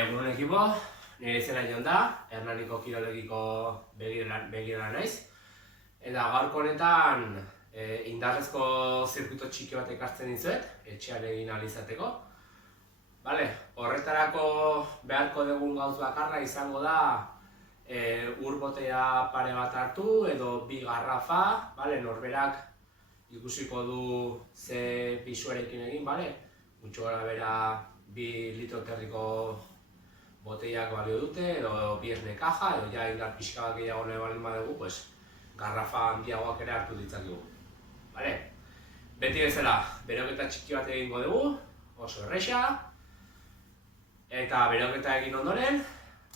Egunon ekipo, nire izena Jon da, Hernaniko kirolegiko begirala naiz. Eta gaurko honetan indarrezko zirkuito txiki bat ekartzen dizuet, etxean egin ahal izateko. Horretarako beharko dugun gauz bakarra izango da ur botea pare bat hartu edo 2 garrafa, norberak ikusiko du ze pisuarekin egin, gutxo gara bera 2 litro terriko botellak balio dute, edo 2 esne kaja, edo ja indar pixka bat gehiago nahi baldin badugu, garrafa handiagoak ere hartu ditzakegu. Beti bezala, beroketa txiki bat egingo dugu, oso erresa. Eta beroketa egin ondoren,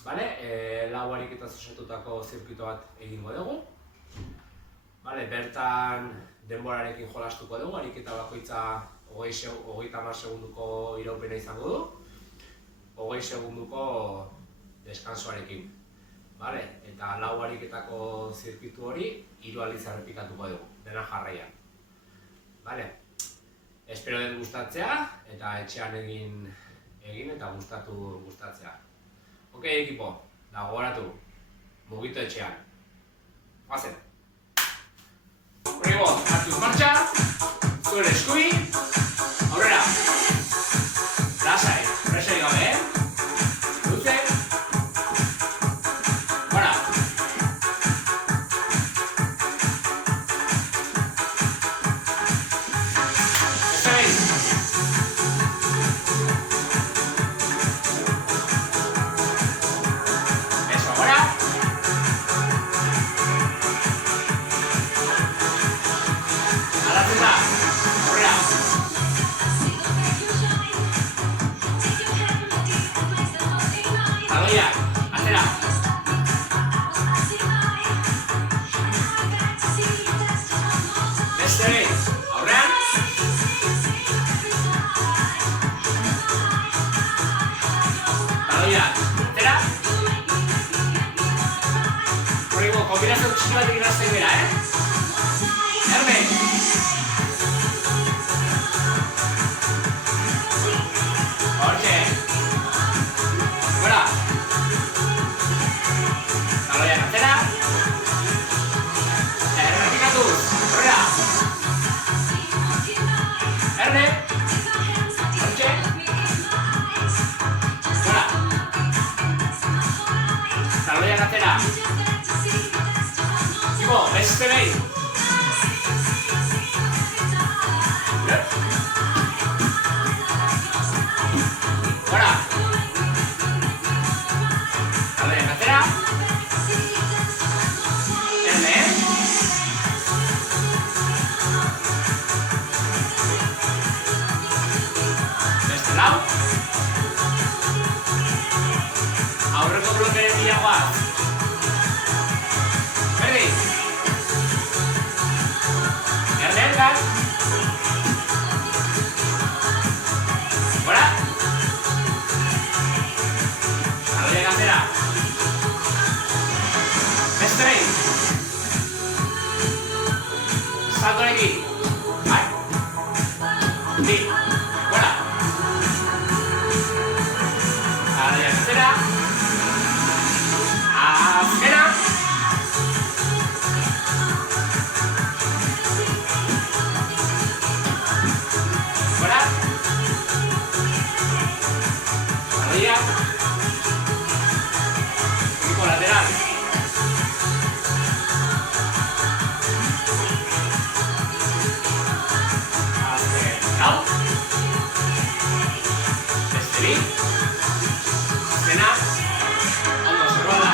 4 ariketaz osatutako zirkuito bat egingo dugu. Bertan denborarekin jolastuko dugu, ariketa bakoitza 30 segunduko iraupena izango du. 20 segunduko deskansoarekin. Eta 4 ariketako zirkuitu hori 3 aldiz errepikatuko dugu, dena jarraian. Espero dut gustatzea eta etxean egin eta gustatzea. Ok, ekipo, da gogoratu, mugitu etxean. Guazen! Horrigo, hartuz martxa, zuen eskui, aurrera! Lasai, presai gabe, luze, gora! Beste behin! Eso, gora! Aldatzen da, aurrera! Taloiak, atera! Beste behin, aurrean! Taloiak, atera! Horrigo, kombinazio txiki bat egin bera, Erbe! Hortxe! Gora! Taloiak atera! Errepikatuz! Horrela! Erne! Hortxe! Gora! Taloiak atera! Ibo, beste behin! Gora! Taloiak atera! Erne! Beste lau! Aurreko blokeren bilagoaz! Berdin! Erne elkar! Gora! Taloiak atera! Beste behin! Saltorekin! Bi! Gora! Taloiak atera! Azkena! Gora! Taloiak! Equipo lateral! Azkenau! Beste bi! Azkena! Ondo zerbada!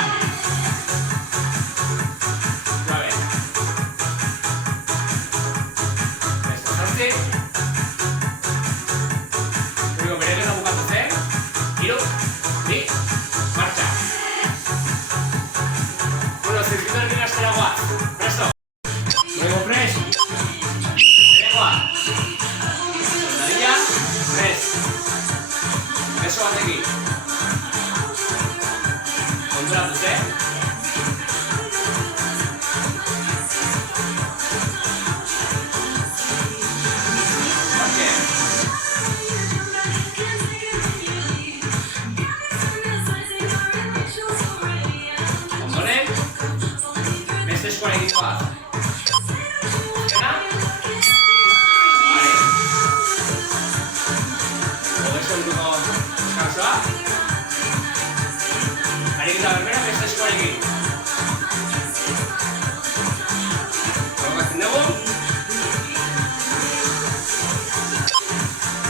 Suave! Beste zortzi! Horrigo, bereketa bukatu zen! 3, 2, marcha! Zirkuitoarekin hastera goaz! Presto! Horrigo, prest! Berekoa! Soldadilla! Prest! Beso batekin! Konturatuz, Hortxe! goaz. Zena? Vale. Hogei segunduko deskansoa. Ariketa berbera beste eskoarekin. Probatzen dugu.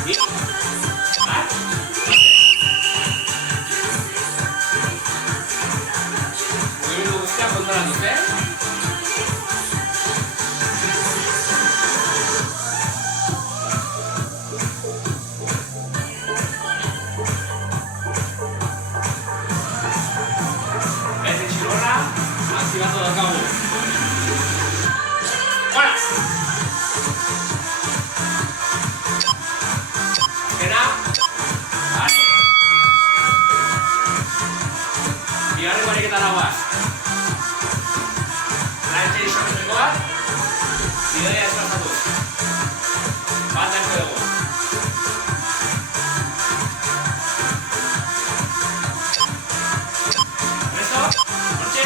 Bi. Bat. Mugimendu guztiak kontrolatuz, Aktibatu daukagu. Hora! Azkena. Vale. Bigarrengo ariketara goaz. Lantxe isometriko bat. Bidoia desplazatuz. Bat darko dugu. Presto. Hortxe.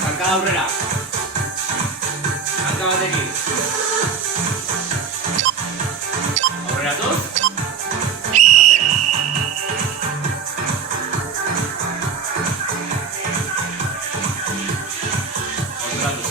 Zankada aurrera. Hanka batekin. Aurreratuz. Kontrolatuz,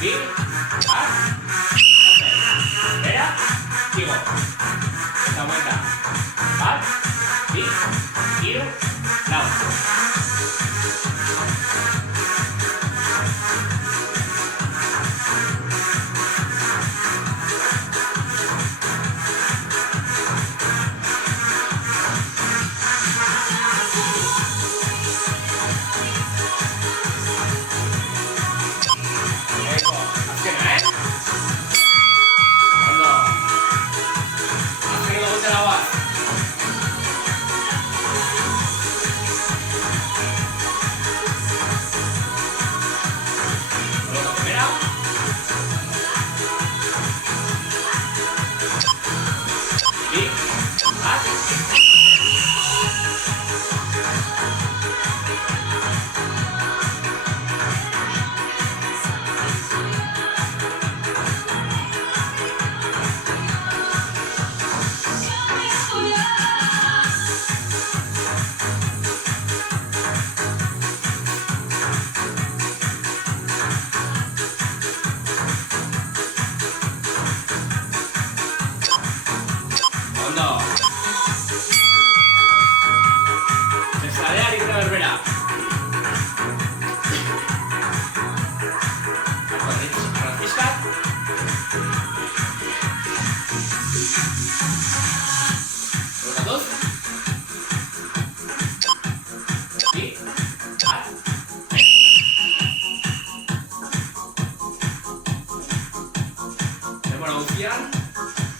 bi, bat, bera, igo. Eta aumenta. Bat, bi, hiru, lau.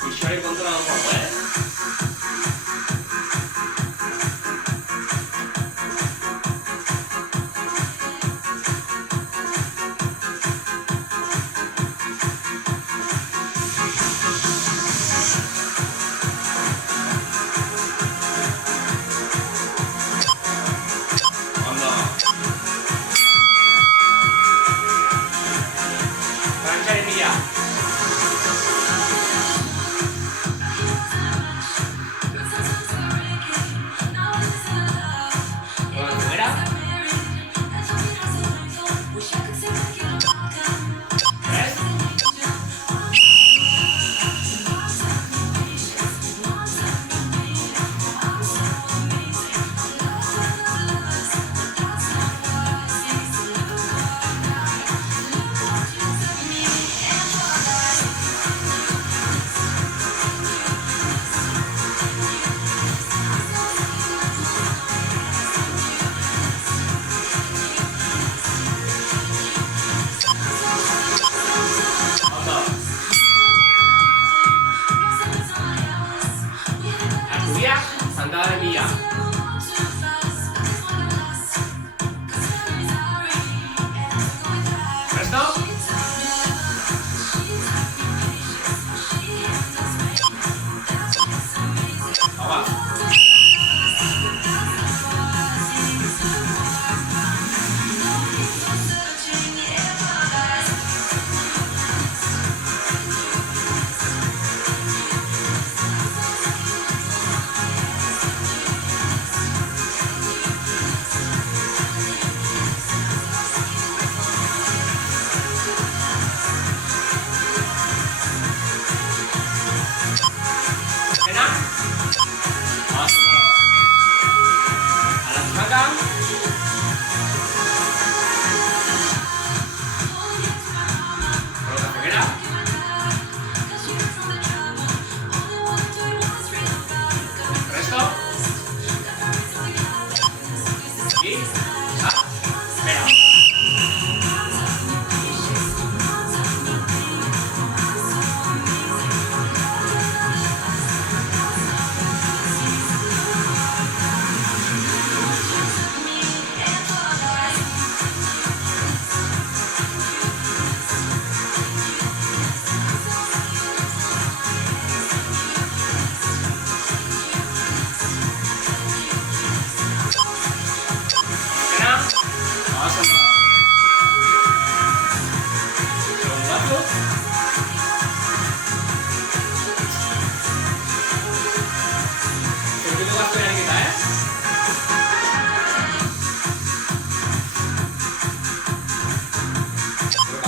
Pixoaren kontura dago, Ondo. Frantxaren bila. Zantada de milla. ¿Presto? Vamos.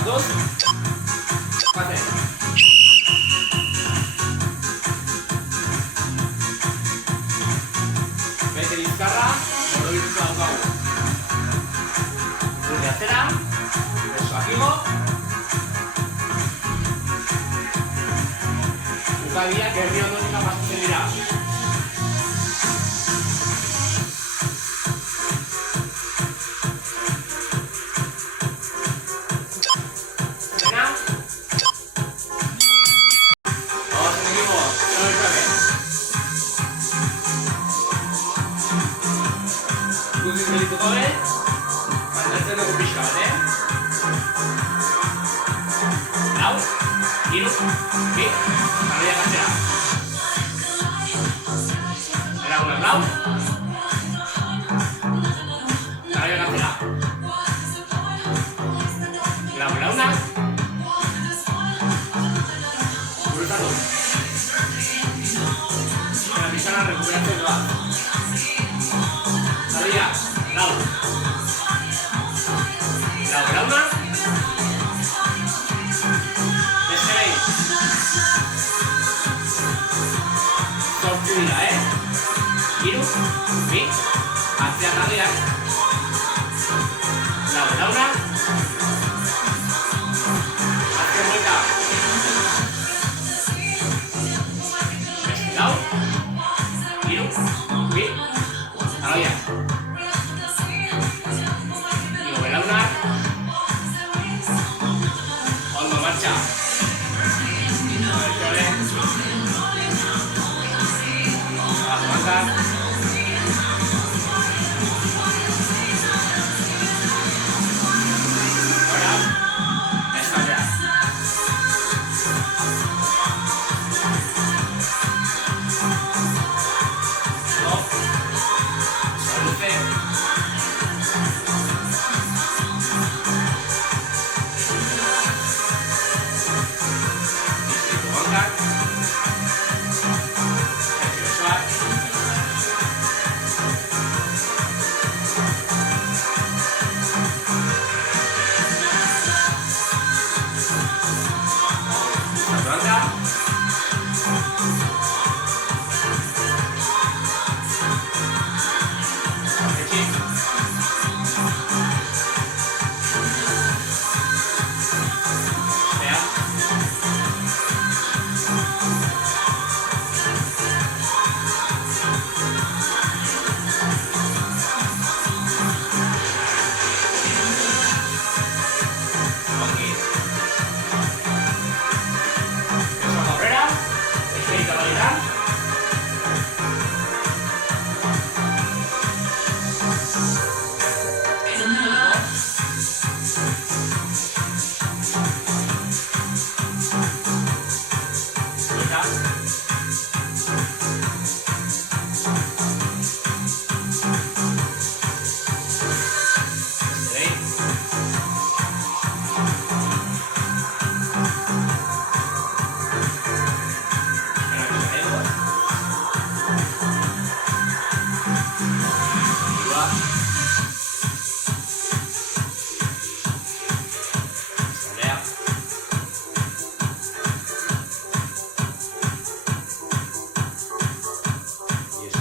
Dos. Botadiak herri ondotik pasatzen dira. Zena? Seguimos. Ikusi zelituko be? Kantatzen dugu pixka bat, Lau, hiru, bi, jarria gatzea. Lagunak lau. Jarria gatzea. Launak. Burutatu. Eta pixana rekuperatzen doa. Jarria, lau. Launak. Zortzi dira, Hiru, bi, atzea jarriak. Launak. Azken buelta. Lau, hiru, bi, jarriak. Hiru belaunak. Ondo martxa. Aguantar. Ahora, estallar. No. Soluce. Aguantar.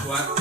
What?